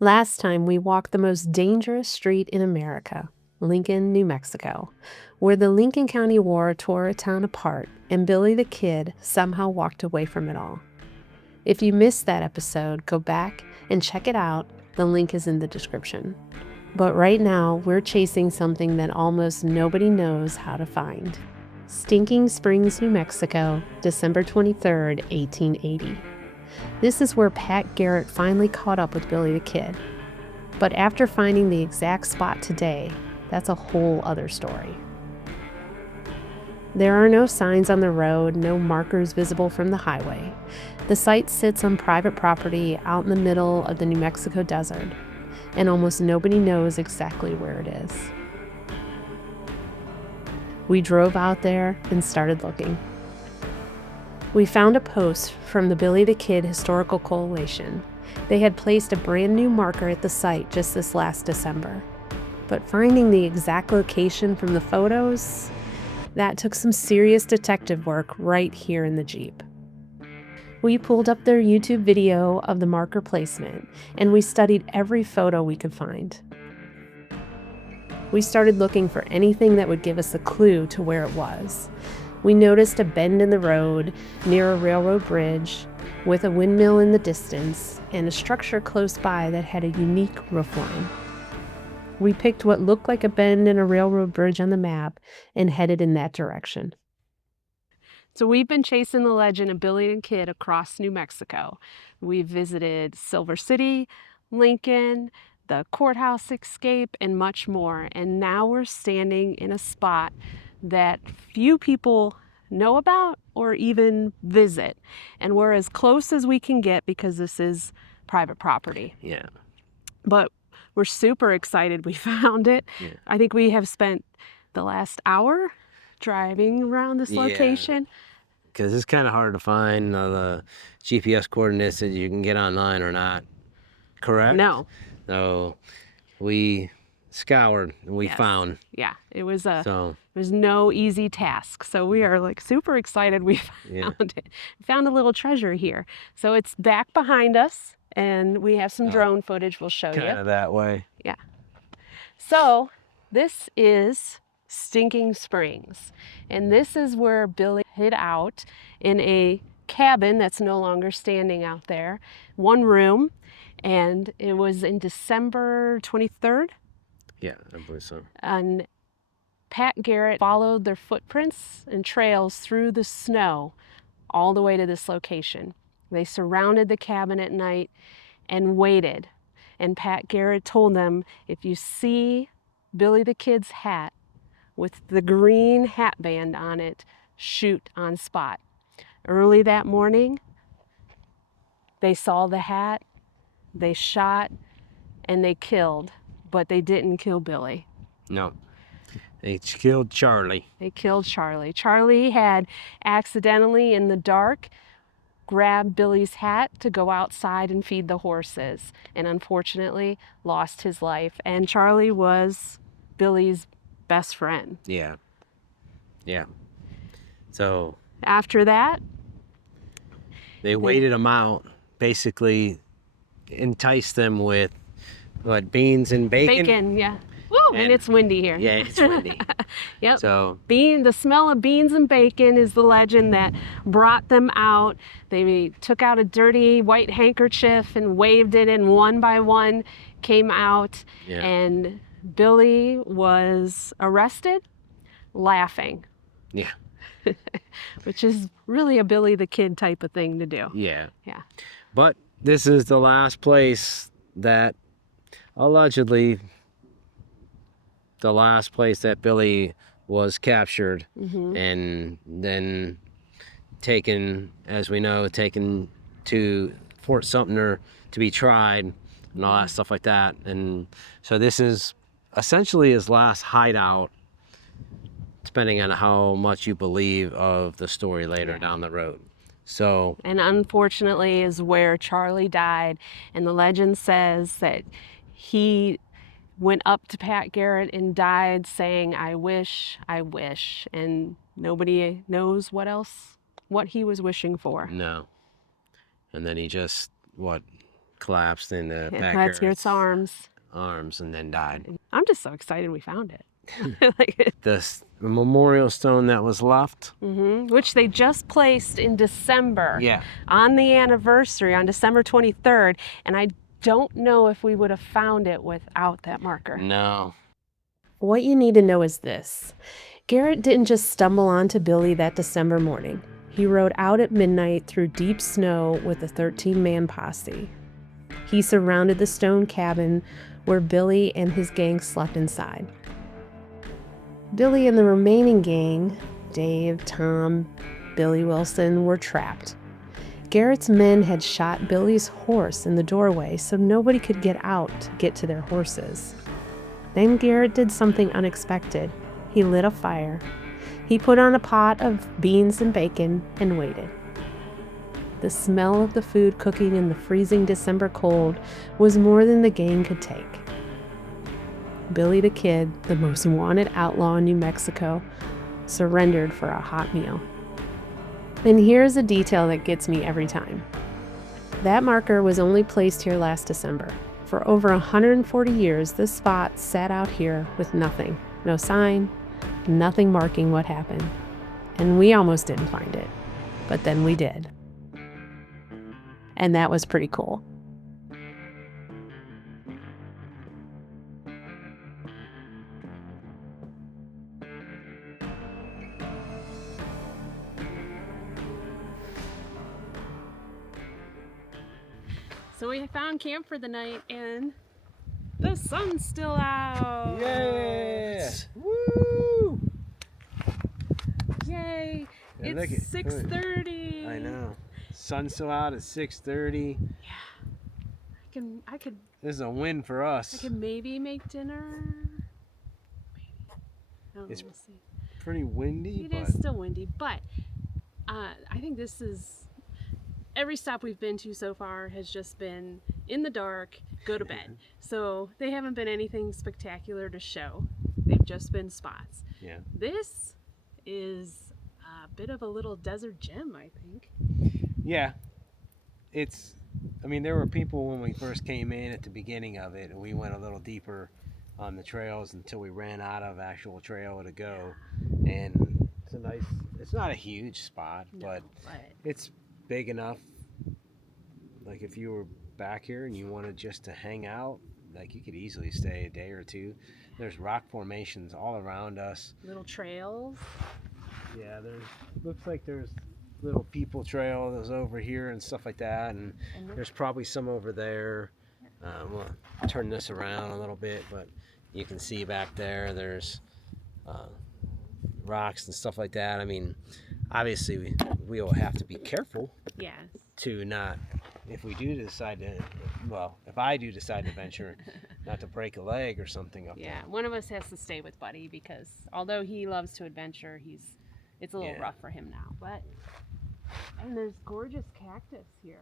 Last time we walked the most dangerous street in America, Lincoln, New Mexico, where the Lincoln County War tore a town apart and Billy the Kid somehow walked away from it all. If you missed that episode, go back and check it out. The link is in the description. But right now, we're chasing something that almost nobody knows how to find. Stinking Springs, New Mexico, December 23rd, 1880. This is where Pat Garrett finally caught up with Billy the Kid. But after finding the exact spot today, that's a whole other story. There are no signs on the road, no markers visible from the highway. The site sits on private property out in the middle of the New Mexico desert, and almost nobody knows exactly where it is. We drove out there and started looking. We found a post from the Billy the Kid Historical Coalition. They had placed a brand new marker at the site just this last December. But finding the exact location from the photos, that took some serious detective work right here in the Jeep. We pulled up their YouTube video of the marker placement, and we studied every photo we could find. We started looking for anything that would give us a clue to where it was. We noticed a bend in the road near a railroad bridge with a windmill in the distance and a structure close by that had a unique roofline. We picked what looked like a bend in a railroad bridge on the map and headed in that direction. So we've been chasing the legend of Billy the Kid across New Mexico. We've visited Silver City, Lincoln, the courthouse escape, and much more. And now we're standing in a spot that few people know about or even visit. And we're as close as we can get because this is private property. Yeah. But we're super excited we found it. Yeah. I think we have spent the last hour driving around this location. Because it's kind of hard to find the GPS coordinates that you can get online or not. Correct? No. So we scoured and we found. Yeah, it was no easy task. So we are like super excited we found it. We found a little treasure here. So it's back behind us and we have some drone footage we'll show you. Kind of that way. Yeah. So this is Stinking Springs. And this is where Billy hid out in a cabin that's no longer standing out there. One room. And it was in December 23rd. Yeah, I believe so. And Pat Garrett followed their footprints and trails through the snow all the way to this location. They surrounded the cabin at night and waited. And Pat Garrett told them, if you see Billy the Kid's hat with the green hat band on it, shoot on spot. Early that morning, they saw the hat, they shot, and they killed. But they didn't kill Billy. No. They killed Charlie. They killed Charlie. Charlie had accidentally, in the dark, grabbed Billy's hat to go outside and feed the horses, and unfortunately lost his life. And Charlie was Billy's best friend. Yeah. Yeah. So after that, they waited them out, basically enticed them with what, beans and bacon? Bacon, yeah. Woo, and it's windy here. Yeah, it's windy. Yep. So the smell of beans and bacon is the legend that brought them out. They took out a dirty white handkerchief and waved it, and one by one came out. Yeah. And Billy was arrested laughing. Yeah. Which is really a Billy the Kid type of thing to do. Yeah. Yeah. But this is the last place that allegedly Billy was captured and then taken, as we know, taken to Fort Sumter to be tried and all that stuff like that. And so this is essentially his last hideout, depending on how much you believe of the story later down the road. So, and unfortunately is where Charlie died. And the legend says that he went up to Pat Garrett and died saying, I wish, and nobody knows what he was wishing for. No. And then he just, collapsed in the back That's Garrett's arms. and then died. I'm just so excited we found it. Like, The memorial stone that was left, which they just placed in December. Yeah. On the anniversary, on December 23rd. And I don't know if we would have found it without that marker. No. What you need to know is this. Garrett didn't just stumble onto Billy that December morning. He rode out at midnight through deep snow with a 13-man posse. He surrounded the stone cabin where Billy and his gang slept inside. Billy and the remaining gang, Dave, Tom, Billy Wilson, were trapped. Garrett's men had shot Billy's horse in the doorway so nobody could get out to get to their horses. Then Garrett did something unexpected. He lit a fire. He put on a pot of beans and bacon and waited. The smell of the food cooking in the freezing December cold was more than the gang could take. Billy the Kid, the most wanted outlaw in New Mexico, surrendered for a hot meal. And here's a detail that gets me every time. That marker was only placed here last December. For over 140 years, this spot sat out here with nothing. No sign, nothing marking what happened. And we almost didn't find it. But then we did. And that was pretty cool. So we found camp for the night and the sun's still out. Yeah! Woo! Yay! And It's 6:30. I know. Sun's still out at 6:30. Yeah. I could This is a win for us. I could maybe make dinner. Maybe. I don't know, It's we'll see. pretty windy, It is still windy, but I think this is every stop we've been to so far has just been in the dark, go to bed. So they haven't been anything spectacular to show. They've just been spots. Yeah. This is a bit of a little desert gem, I think. Yeah. There were people when we first came in at the beginning of it, and we went a little deeper on the trails until we ran out of actual trail to go. And it's not a huge spot, but it's big enough. Like if you were back here and you wanted just to hang out, like you could easily stay a day or two. There's rock formations all around us. Little trails. Yeah, looks like there's little people trails over here and stuff like that, and there's probably some over there. We'll turn this around a little bit, but you can see back there's rocks and stuff like that. Obviously we will have to be careful. Yes. To not, if I do decide to venture, not to break a leg or something up there. Yeah, one of us has to stay with Buddy because although he loves to adventure, it's a little rough for him now. And there's gorgeous cactus here.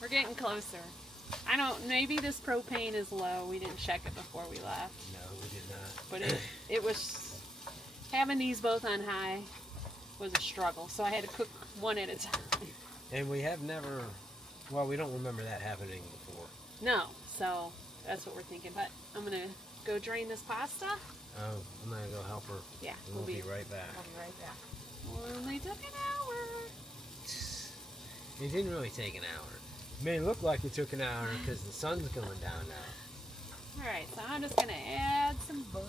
We're getting closer. Maybe this propane is low. We didn't check it before we left. No, we did not. But it was, having these both on high was a struggle. So I had to cook one at a time. And we don't remember that happening before. No, so that's what we're thinking. But I'm going to go drain this pasta. Oh, I'm going to go help her. Yeah. And we'll be right back. We'll be right back. Only took an hour. It didn't really take an hour. It may look like it took an hour because the sun's going down now. Alright, so I'm just going to add some butter.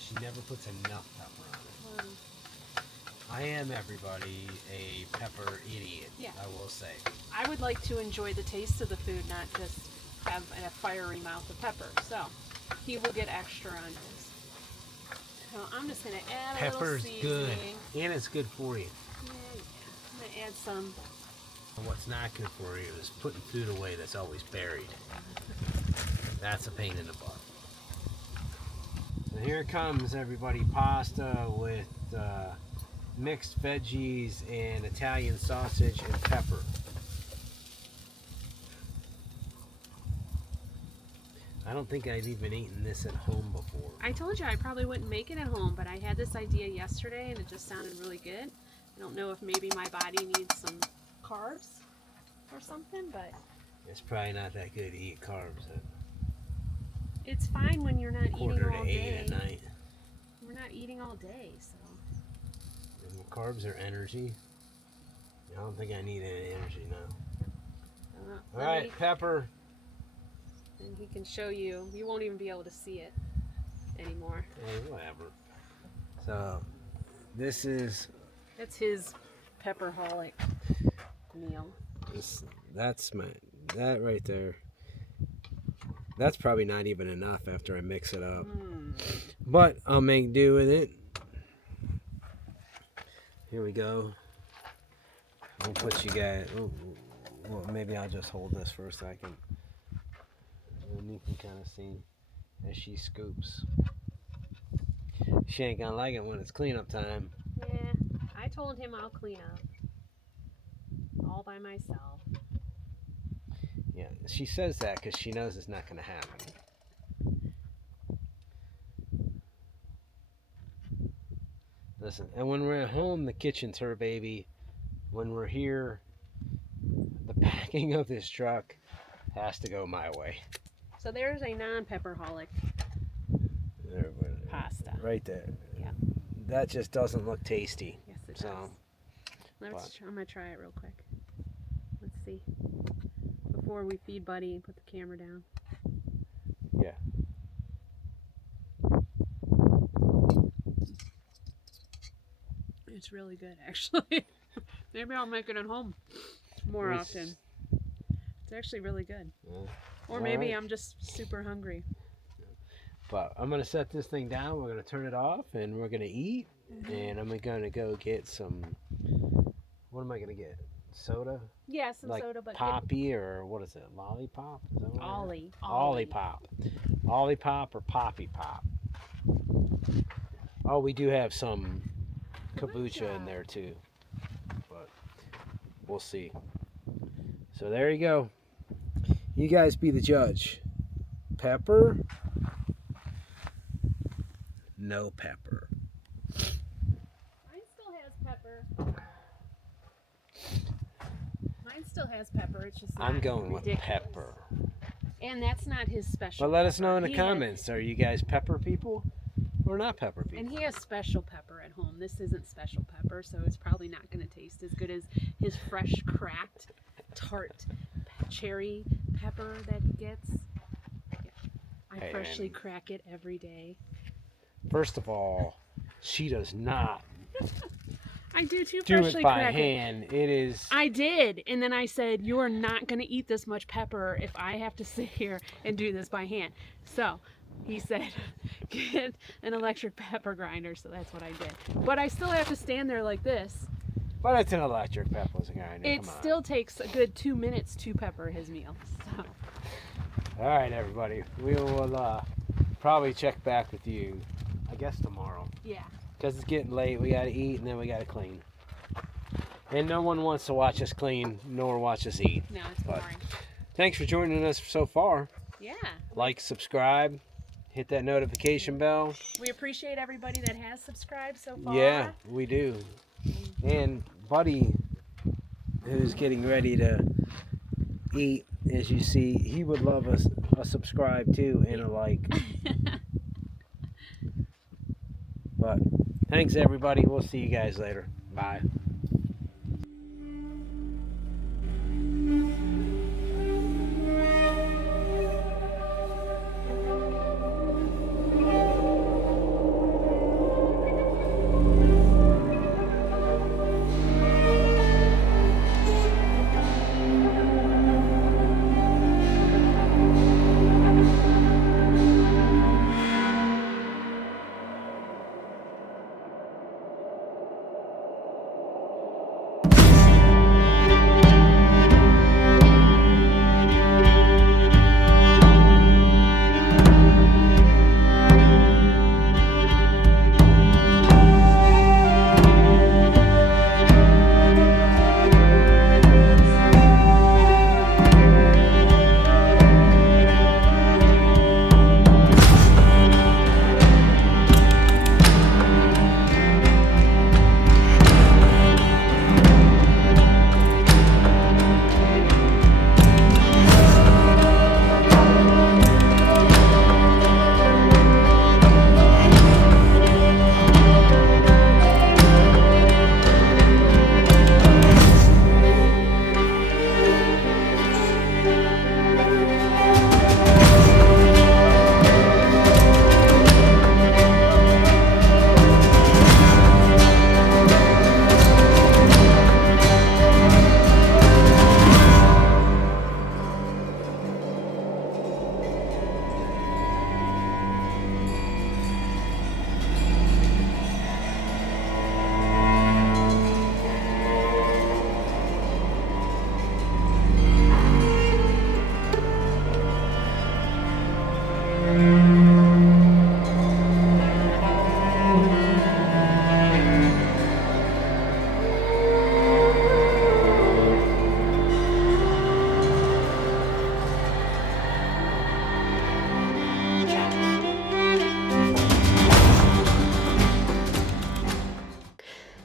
She never puts enough pepper on it. I am, everybody, a pepper idiot, Yeah. I will say. I would like to enjoy the taste of the food, not just have a fiery mouth of pepper. So he will get extra on his. So I'm just going to add a Pepper's little good, seasoning. and it's good for you. Yeah. I'm going to add some. And what's not good for you is putting food away that's always buried. That's a pain in the butt. So here it comes, everybody. Pasta with mixed veggies and Italian sausage and pepper. I don't think I've even eaten this at home before. I told you I probably wouldn't make it at home, but I had this idea yesterday and it just sounded really good. I don't know if maybe my body needs some carbs or something, but It's probably not that good to eat carbs at it's fine when you're not eating quarter to all 8 day. at night. We're not eating all day, so. And carbs are energy. I don't think I need any energy now. All right, pepper. And he can show you. You won't even be able to see it anymore. Hey, whatever. So, this is... That's his pepperholic meal. That right there. That's probably not even enough after I mix it up. But I'll make do with it. Here we go. I'll put you guys... well, maybe I'll just hold this for a second. And you can kind of see as she scoops. She ain't gonna like it when it's cleanup time. Yeah, I told him I'll clean up. All by myself. Yeah, she says that because she knows it's not gonna happen. Listen, and when we're at home, the kitchen's her baby. When we're here, the packing of this truck has to go my way. So there's a non-pepperholic pasta. Right there. Yeah. That just doesn't look tasty. Yes, it So, does. I'm going to try it real quick. Let's see. Before we feed Buddy and put the camera down. Yeah. It's really good, actually. Maybe I'll make it at home more often. It's actually really good. Yeah. Or maybe I'm just super hungry. But I'm going to set this thing down. We're going to turn it off and we're going to eat. And I'm going to go get some... What am I going to get? Soda? Yeah, some like soda, but Poppy or what is it? Lollipop? Is that what Ollie. Ollie Pop. Ollie Pop or Poppy Pop. Oh, we do have some kombucha in there too. But we'll see. So there you go. You guys be the judge. Pepper? No pepper. Mine still has pepper. Mine still has pepper. It's just not I'm going with ridiculous. pepper. And that's not his special. But let us know in the He comments. Are you guys pepper people or not pepper people? And he has special pepper at home. This isn't special pepper, so it's probably not going to taste as good as his fresh, cracked, tart cherry pepper that he gets. Yeah. I freshly crack it every day. First of all, she does not I do too. do Freshly it by crack hand. It is. I did, and then I said, "You are not going to eat this much pepper if I have to sit here and do this by hand." So he said, "Get an electric pepper grinder." So that's what I did. But I still have to stand there like this. But it's an electric pepper grinder. It still takes a good 2 minutes to pepper his meal. So. All right, everybody. We will probably check back with you, I guess, tomorrow. Yeah. Because it's getting late. We got to eat and then we got to clean. And no one wants to watch us clean nor watch us eat. No, it's boring. Thanks for joining us so far. Yeah. Like, subscribe, hit that notification bell. We appreciate everybody that has subscribed so far. Yeah, we do. And Buddy, who's getting ready to eat, as you see, he would love a subscribe too and a like. But thanks, everybody. We'll see you guys later. Bye.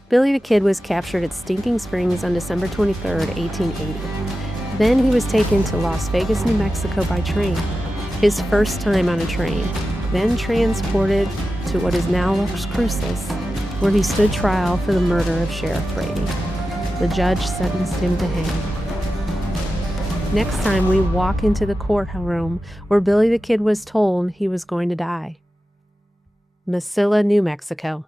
Billy the Kid was captured at Stinking Springs on December 23, 1880. Then he was taken to Las Vegas, New Mexico by train, his first time on a train, then transported to what is now Las Cruces, where he stood trial for the murder of Sheriff Brady. The judge sentenced him to hang. Next time we walk into the courtroom where Billy the Kid was told he was going to die. Mesilla, New Mexico.